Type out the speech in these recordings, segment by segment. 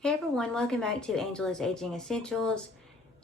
Hey everyone, welcome back to Angela's Aging Essentials.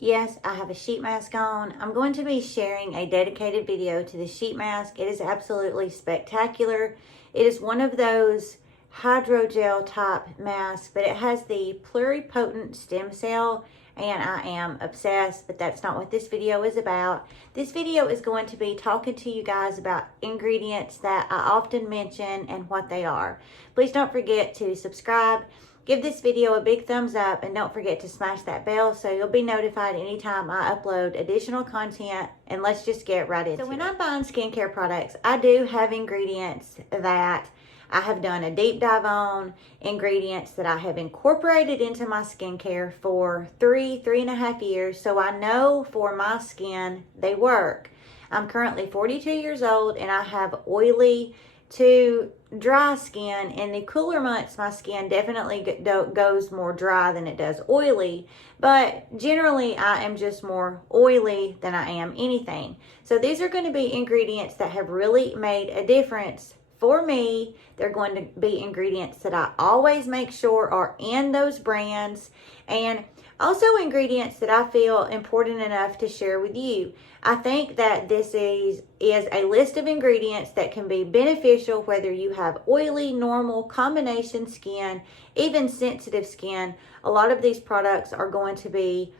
Yes, I have a sheet mask on. I'm going to be sharing a dedicated video to the sheet mask. It is absolutely spectacular. It is one of those hydrogel type masks, but it has the pluripotent stem cell, and I am obsessed, but that's not what this video is about. This video is going to be talking to you guys about ingredients that I often mention and what they are. Please don't forget to subscribe. Give this video a big thumbs up and don't forget to smash that bell so you'll be notified anytime I upload additional content, and let's just get right into it. So when I'm buying skincare products, I do have ingredients that I have done a deep dive on, ingredients that I have incorporated into my skincare for 3.5 years, so I know for my skin they work. I'm currently 42 years old and I have oily to dry skin. In the cooler months, my skin definitely goes more dry than it does oily, but generally I am just more oily than I am anything. So these are going to be ingredients that have really made a difference for me. They're going to be ingredients that I always make sure are in those brands, and also ingredients that I feel important enough to share with you. I think that this is a list of ingredients that can be beneficial whether you have oily, normal, combination skin, even sensitive skin. A lot of these products are going to be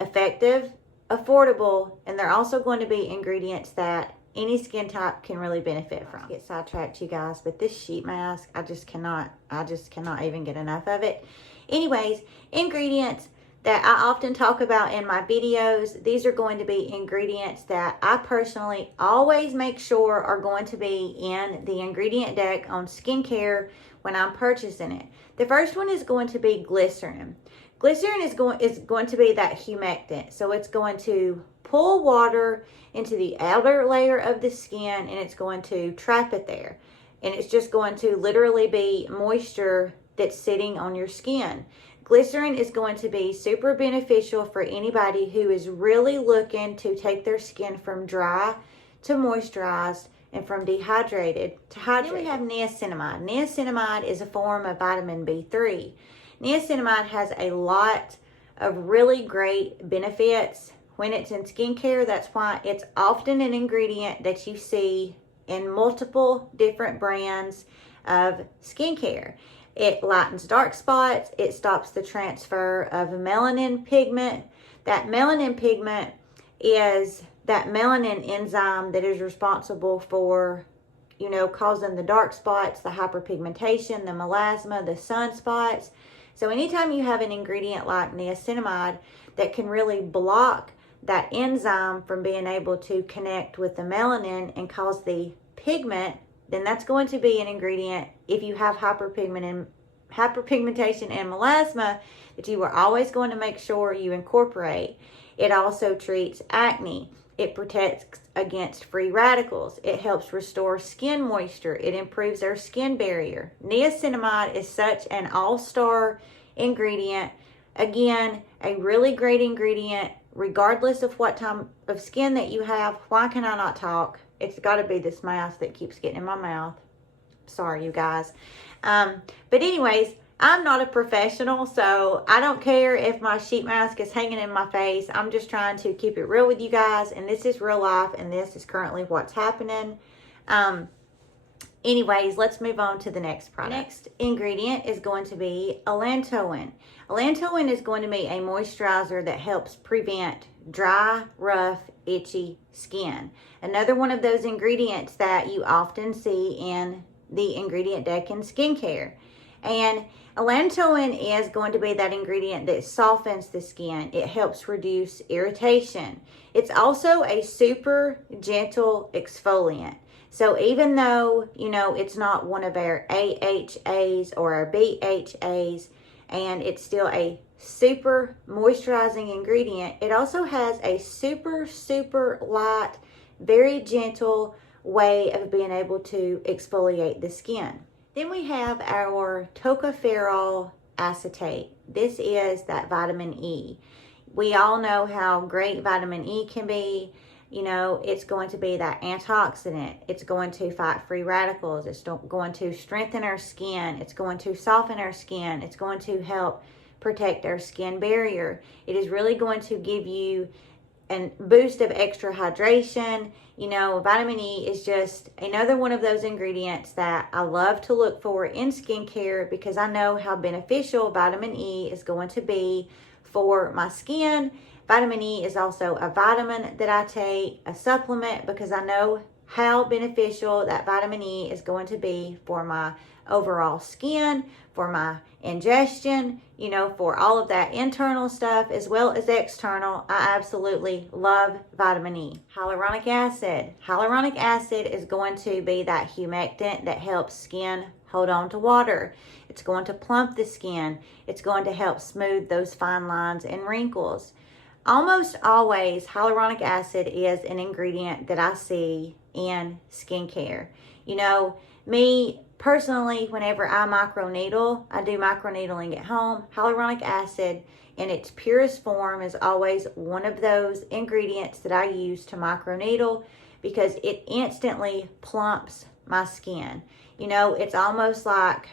effective, affordable, and they're also going to be ingredients that any skin type can really benefit from. Get sidetracked, you guys, but this sheet mask, I just cannot even get enough of it. Anyways, ingredients that I often talk about in my videos. These are going to be ingredients that I personally always make sure are going to be in the ingredient deck on skincare when I'm purchasing it. The first one is going to be glycerin. Glycerin is going to be that humectant. So it's going to pull water into the outer layer of the skin and it's going to trap it there. And it's just going to literally be moisture that's sitting on your skin. Glycerin is going to be super beneficial for anybody who is really looking to take their skin from dry to moisturized and from dehydrated to hydrated. Then we have niacinamide. Niacinamide is a form of vitamin B3. Niacinamide has a lot of really great benefits when it's in skincare. That's why it's often an ingredient that you see in multiple different brands of skincare. It lightens dark spots. It stops the transfer of melanin pigment. That melanin pigment is that melanin enzyme that is responsible for, causing the dark spots, the hyperpigmentation, the melasma, the sunspots. So anytime you have an ingredient like niacinamide that can really block that enzyme from being able to connect with the melanin and cause the pigment, then that's going to be an ingredient, if you have hyperpigmentation and melasma, that you are always going to make sure you incorporate. It also treats acne. It protects against free radicals. It helps restore skin moisture. It improves our skin barrier. Niacinamide is such an all-star ingredient. Again, a really great ingredient, regardless of what type of skin that you have. Why can I not talk? It's got to be this mask that keeps getting in my mouth. Sorry, you guys. But anyways, I'm not a professional, so I don't care if my sheet mask is hanging in my face. I'm just trying to keep it real with you guys, and this is real life, and this is currently what's happening. Anyways, let's move on to the next product. Next ingredient is going to be Allantoin. Allantoin is going to be a moisturizer that helps prevent dry, rough, itchy skin. Another one of those ingredients that you often see in the ingredient deck in skincare. And Allantoin is going to be that ingredient that softens the skin. It helps reduce irritation. It's also a super gentle exfoliant. So even though, it's not one of our AHAs or our BHAs, and it's still a super moisturizing ingredient, it also has a super, super light, very gentle way of being able to exfoliate the skin. Then we have our Tocopheryl Acetate. This is that vitamin E. We all know how great vitamin E can be. It's going to be that antioxidant. It's going to fight free radicals. It's going to strengthen our skin. It's going to soften our skin. It's going to help protect our skin barrier. It is really going to give you a boost of extra hydration. You know, vitamin E is just another one of those ingredients that I love to look for in skincare because I know how beneficial vitamin E is going to be for my skin. Vitamin E is also a vitamin that I take, a supplement, because I know how beneficial that vitamin E is going to be for my overall skin, for my ingestion, you know, for all of that internal stuff as well as external. I absolutely love vitamin E. Hyaluronic acid. Hyaluronic acid is going to be that humectant that helps skin hold on to water. It's going to plump the skin. It's going to help smooth those fine lines and wrinkles. Almost always, hyaluronic acid is an ingredient that I see in skincare. You know, me personally, whenever I microneedle, I do microneedling at home. Hyaluronic acid in its purest form is always one of those ingredients that I use to microneedle because it instantly plumps my skin. You know, it's almost like,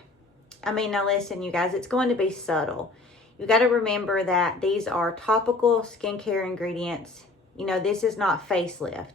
I mean, now listen, you guys, it's going to be subtle. You got to remember that these are topical skincare ingredients. You know, this is not facelift,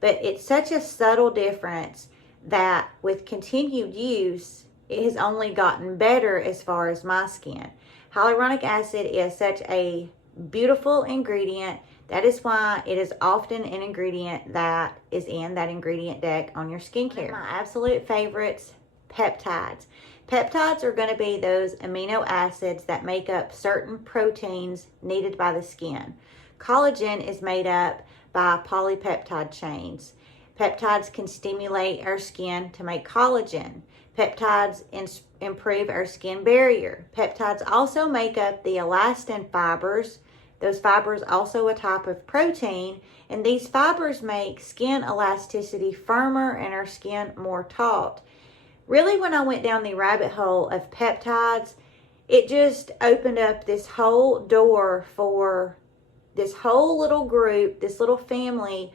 but it's such a subtle difference that with continued use, it has only gotten better as far as my skin. Hyaluronic acid is such a beautiful ingredient. That is why it is often an ingredient that is in that ingredient deck on your skincare. My absolute favorites, peptides. Peptides are going to be those amino acids that make up certain proteins needed by the skin. Collagen is made up by polypeptide chains. Peptides can stimulate our skin to make collagen. Peptides improve our skin barrier. Peptides also make up the elastin fibers. Those fibers also a type of protein, and these fibers make skin elasticity firmer and our skin more taut. Really, when I went down the rabbit hole of peptides, it just opened up this whole door for this whole little group, this little family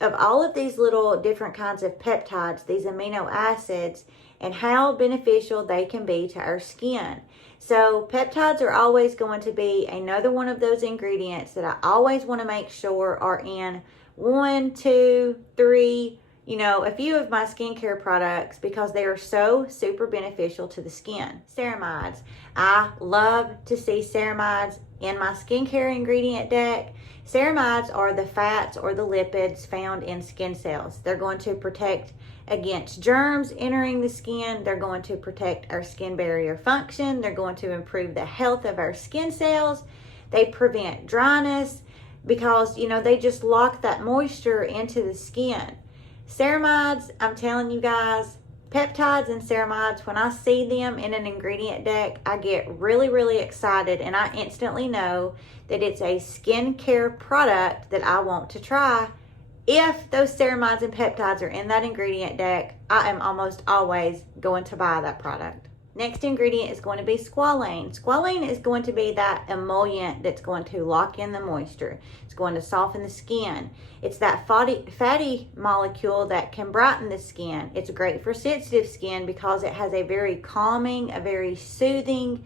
of all of these little different kinds of peptides, these amino acids, and how beneficial they can be to our skin. So peptides are always going to be another one of those ingredients that I always want to make sure are in 1, 2, 3, you know, a few of my skincare products because they are so super beneficial to the skin. Ceramides. I love to see ceramides in my skincare ingredient deck. Ceramides are the fats or the lipids found in skin cells. They're going to protect against germs entering the skin. They're going to protect our skin barrier function. They're going to improve the health of our skin cells. They prevent dryness because, you know, they just lock that moisture into the skin. Ceramides, I'm telling you guys, peptides and ceramides, when I see them in an ingredient deck, I get really, really excited and I instantly know that it's a skincare product that I want to try. If those ceramides and peptides are in that ingredient deck, I am almost always going to buy that product. Next ingredient is going to be squalane. Squalane is going to be that emollient that's going to lock in the moisture. It's going to soften the skin. It's that fatty molecule that can brighten the skin. It's great for sensitive skin because it has a very calming, a very soothing,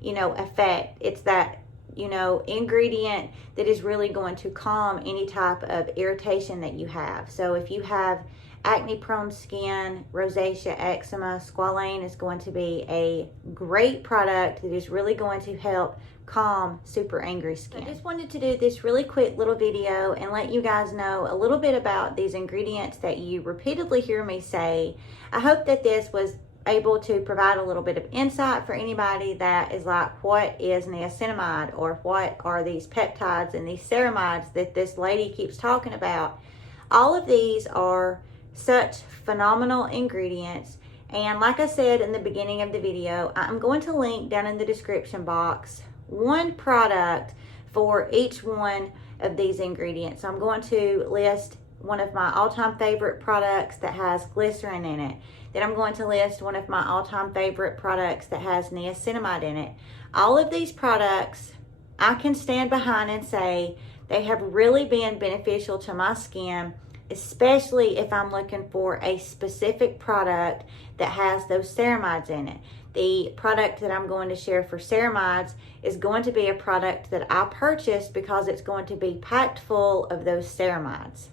you know, effect. It's that, you know, ingredient that is really going to calm any type of irritation that you have. So if you have acne prone skin, rosacea, eczema, squalane is going to be a great product that is really going to help calm super angry skin. I just wanted to do this really quick little video and let you guys know a little bit about these ingredients that you repeatedly hear me say. I hope that this was able to provide a little bit of insight for anybody that is like, what is niacinamide, or what are these peptides and these ceramides that this lady keeps talking about. All of these are such phenomenal ingredients, and like I said in the beginning of the video, I'm going to link down in the description box one product for each one of these ingredients. So I'm going to list one of my all-time favorite products that has glycerin in it. Then I'm going to list one of my all-time favorite products that has niacinamide in it. All of these products I can stand behind and say they have really been beneficial to my skin, especially if I'm looking for a specific product that has those ceramides in it. the product that I'm going to share for ceramides is going to be a product that I purchased because it's going to be packed full of those ceramides.